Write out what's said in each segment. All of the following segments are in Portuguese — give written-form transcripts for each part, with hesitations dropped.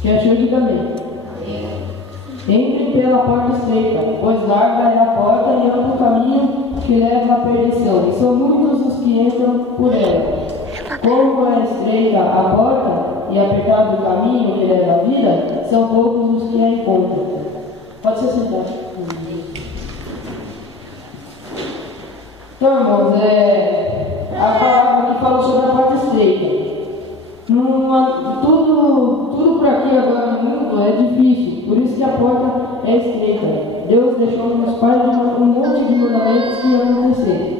Quem achou, diga amém. Entrem pela porta estreita, pois larga é a porta e amplo o caminho que leva à perdição, e são muitos os que entram por ela. Como é estreita a porta e apertado o caminho que leva à vida, são poucos os que a encontram. Pode ser sentado. Então, irmãos, a palavra que fala sobre a porta estreita. Tudo por aqui agora no mundo é difícil, por isso que a porta é estreita. Deus deixou nos pais um monte de mandamentos que iam acontecer.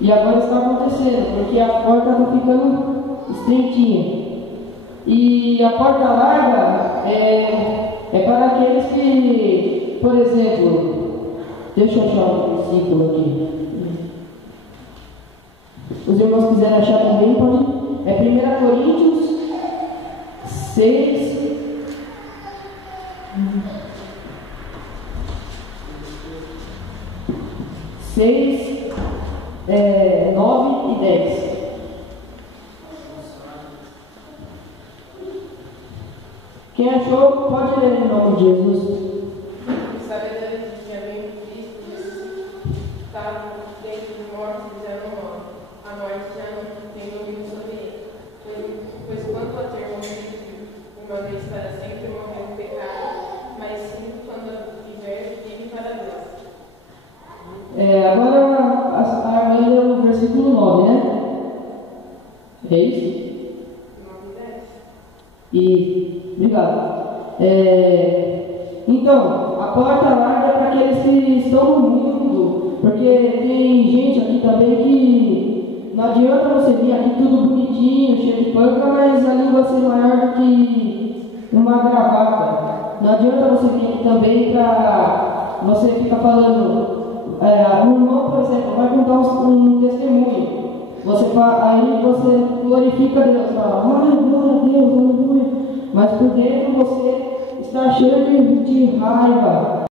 E agora está acontecendo, porque a porta está ficando estreitinha. E a porta larga é para aqueles que, por exemplo, deixa eu achar um versículo aqui. Os irmãos quiserem achar também, pode. É 1 Coríntios 6. Seis, 9 e 10. Quem achou, pode ler em nome de Jesus. Sabedoria de que havia em Cristo estava dentro de mortos já não morre. A morte já não tem domínio sobre ele. Pois quanto a ter morrido uma vez para sempre, morreu o pecado, mas sim quando viver, vive para Deus. Agora a Armanda é o versículo 9, né? É isso? 9 e 10. E obrigado. Então, a porta larga é para aqueles que estão no mundo, porque tem gente aqui também que não adianta você vir aqui tudo bonitinho, cheio de panca, mas a língua ser maior do que uma gravata. Não adianta você vir aqui também para você ficar falando. Um irmão, por exemplo, vai contar um testemunho. Aí você glorifica Deus, fala, ai, glória a Deus, aleluia. Mas por dentro você está cheio de raiva.